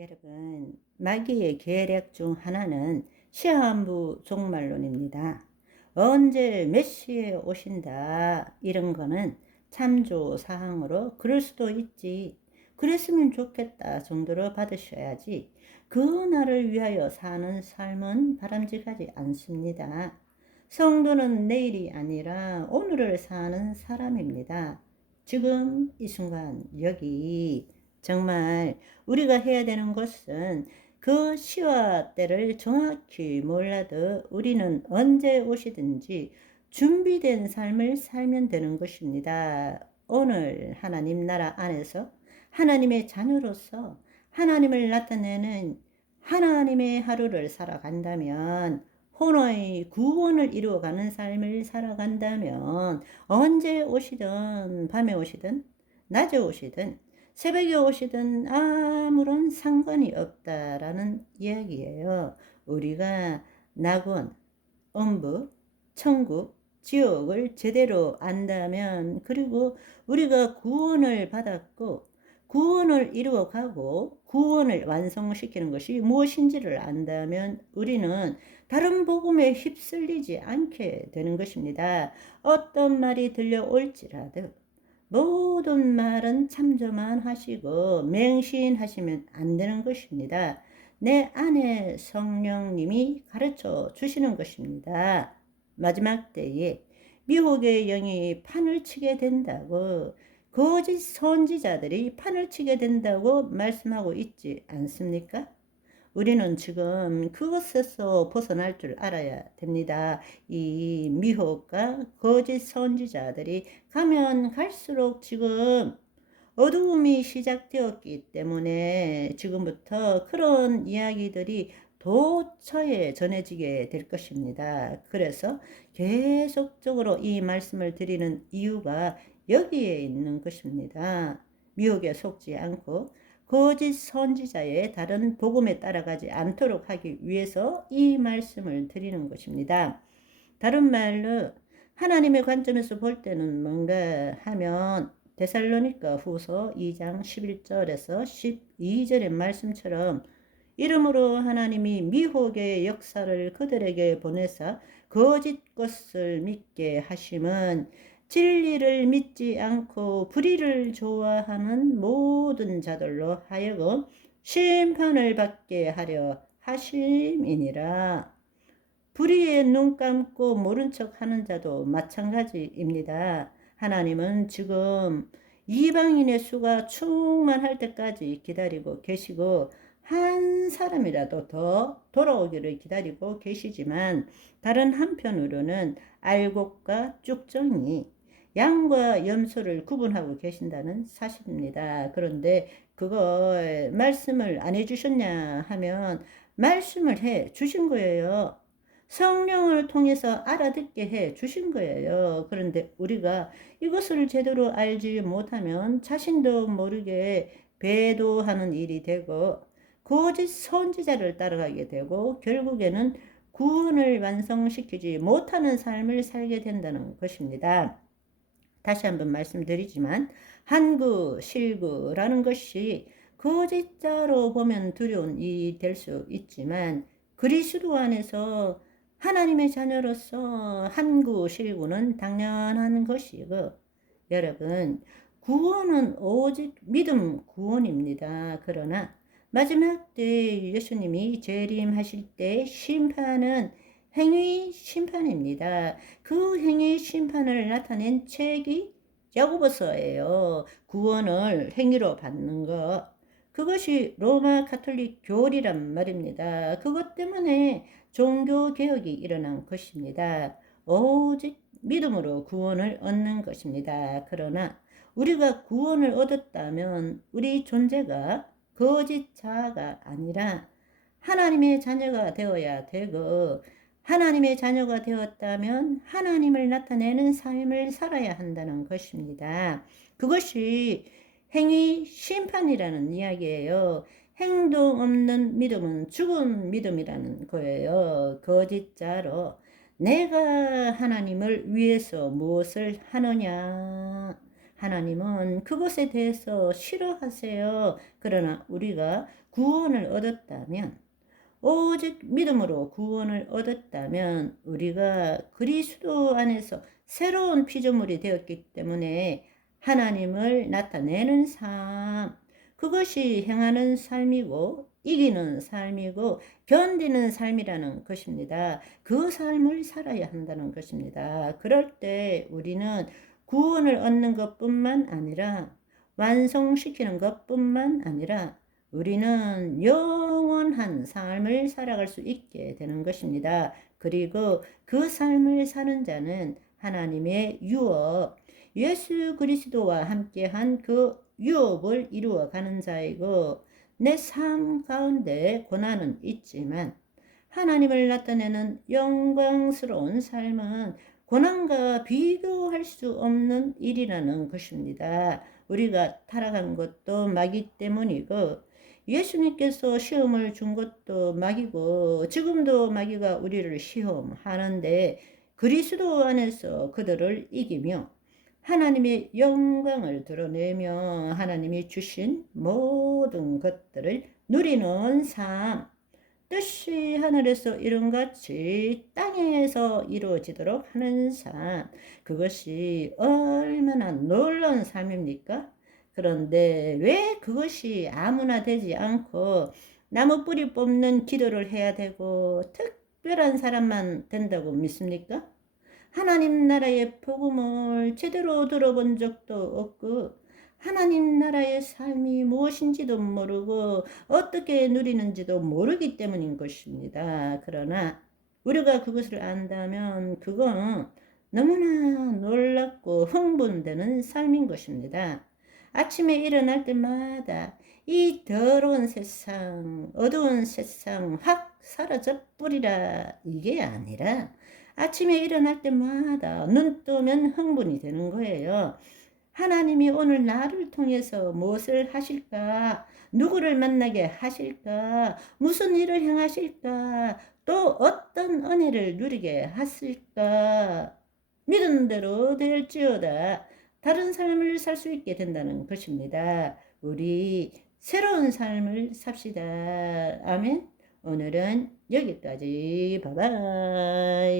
여러분, 마귀의 계략 중 하나는 시한부 종말론입니다. 언제 메시에 오신다 이런 거는 참조 사항으로 그럴 수도 있지, 그랬으면 좋겠다 정도로 받으셔야지 그 날을 위하여 사는 삶은 바람직하지 않습니다. 성도는 내일이 아니라 오늘을 사는 사람입니다. 지금 이 순간 여기 정말 우리가 해야 되는 것은 그 시와 때를 정확히 몰라도 우리는 언제 오시든지 준비된 삶을 살면 되는 것입니다. 오늘 하나님 나라 안에서 하나님의 자녀로서 하나님을 나타내는 하나님의 하루를 살아간다면, 혼의 구원을 이루어가는 삶을 살아간다면 언제 오시든 밤에 오시든 낮에 오시든 새벽에 오시든 아무런 상관이 없다라는 이야기예요. 우리가 낙원, 음부, 천국, 지옥을 제대로 안다면, 그리고 우리가 구원을 받았고 구원을 이루어가고 구원을 완성시키는 것이 무엇인지를 안다면 우리는 다른 복음에 휩쓸리지 않게 되는 것입니다. 어떤 말이 들려올지라도 모든 말은 참조만 하시고 맹신하시면 안 되는 것입니다. 내 안에 성령님이 가르쳐 주시는 것입니다. 마지막 때에 미혹의 영이 판을 치게 된다고, 거짓 선지자들이 판을 치게 된다고 말씀하고 있지 않습니까? 우리는 지금 그것에서 벗어날 줄 알아야 됩니다. 이 미혹과 거짓 선지자들이 가면 갈수록 지금 어두움이 시작되었기 때문에 지금부터 그런 이야기들이 도처에 전해지게 될 것입니다. 그래서 계속적으로 이 말씀을 드리는 이유가 여기에 있는 것입니다. 미혹에 속지 않고 거짓 선지자의 다른 복음에 따라가지 않도록 하기 위해서 이 말씀을 드리는 것입니다. 다른 말로 하나님의 관점에서 볼 때는 뭔가 하면 데살로니가 후서 2장 11절에서 12절의 말씀처럼, 이러므로 하나님이 미혹의 역사를 그들에게 보내사 거짓 것을 믿게 하심은 진리를 믿지 않고 불의를 좋아하는 모든 자들로 하여금 심판을 받게 하려 하심이니라. 불의에 눈 감고 모른 척 하는 자도 마찬가지입니다. 하나님은 지금 이방인의 수가 충만할 때까지 기다리고 계시고 한 사람이라도 더 돌아오기를 기다리고 계시지만, 다른 한편으로는 알곡과 쭉정이, 양과 염소를 구분하고 계신다는 사실입니다. 그런데 그걸 말씀을 안 해주셨냐 하면 말씀을 해 주신 거예요. 성령을 통해서 알아듣게 해 주신 거예요. 그런데 우리가 이것을 제대로 알지 못하면 자신도 모르게 배도하는 일이 되고 거짓 선지자를 따라가게 되고 결국에는 구원을 완성시키지 못하는 삶을 살게 된다는 것입니다. 다시 한번 말씀드리지만 한구, 실구라는 것이 거짓자로 보면 두려운 일이 될 수 있지만, 그리스도 안에서 하나님의 자녀로서 한구, 실구는 당연한 것이고, 여러분, 구원은 오직 믿음 구원입니다. 그러나 마지막 때 예수님이 재림하실 때 심판은 행위 심판입니다. 그 행위 심판을 나타낸 책이 야고보서예요. 구원을 행위로 받는 것. 그것이 로마 가톨릭 교리란 말입니다. 그것 때문에 종교 개혁이 일어난 것입니다. 오직 믿음으로 구원을 얻는 것입니다. 그러나 우리가 구원을 얻었다면 우리 존재가 거짓자가 아니라 하나님의 자녀가 되어야 되고, 하나님의 자녀가 되었다면 하나님을 나타내는 삶을 살아야 한다는 것입니다. 그것이 행위 심판이라는 이야기예요. 행동 없는 믿음은 죽은 믿음이라는 거예요. 거짓자로 내가 하나님을 위해서 무엇을 하느냐, 하나님은 그것에 대해서 싫어하세요. 그러나 우리가 구원을 얻었다면, 오직 믿음으로 구원을 얻었다면 우리가 그리스도 안에서 새로운 피조물이 되었기 때문에 하나님을 나타내는 삶, 그것이 행하는 삶이고 이기는 삶이고 견디는 삶이라는 것입니다. 그 삶을 살아야 한다는 것입니다. 그럴 때 우리는 구원을 얻는 것뿐만 아니라 완성시키는 것뿐만 아니라 우리는 영원한 삶을 살아갈 수 있게 되는 것입니다. 그리고 그 삶을 사는 자는 하나님의 유업, 예수 그리스도와 함께한 그 유업을 이루어가는 자이고, 내 삶 가운데 고난은 있지만 하나님을 나타내는 영광스러운 삶은 고난과 비교할 수 없는 일이라는 것입니다. 우리가 타락한 것도 마귀 때문이고 예수님께서 시험을 준 것도 마귀고 지금도 마귀가 우리를 시험하는데 그리스도 안에서 그들을 이기며 하나님의 영광을 드러내며 하나님이 주신 모든 것들을 누리는 삶, 뜻이 하늘에서 이룬같이 땅에서 이루어지도록 하는 삶, 그것이 얼마나 놀라운 삶입니까? 그런데 왜 그것이 아무나 되지 않고 나무 뿌리 뽑는 기도를 해야 되고 특별한 사람만 된다고 믿습니까? 하나님 나라의 복음을 제대로 들어본 적도 없고 하나님 나라의 삶이 무엇인지도 모르고 어떻게 누리는지도 모르기 때문인 것입니다. 그러나 우리가 그것을 안다면 그건 너무나 놀랍고 흥분되는 삶인 것입니다. 아침에 일어날 때마다 이 더러운 세상, 어두운 세상 확 사라져 버리라, 이게 아니라 아침에 일어날 때마다 눈 뜨면 흥분이 되는 거예요. 하나님이 오늘 나를 통해서 무엇을 하실까? 누구를 만나게 하실까? 무슨 일을 행하실까? 또 어떤 은혜를 누리게 하실까? 믿은 대로 될지어다. 다른 삶을 살 수 있게 된다는 것입니다. 우리 새로운 삶을 삽시다. 아멘. 오늘은 여기까지. 바이바이.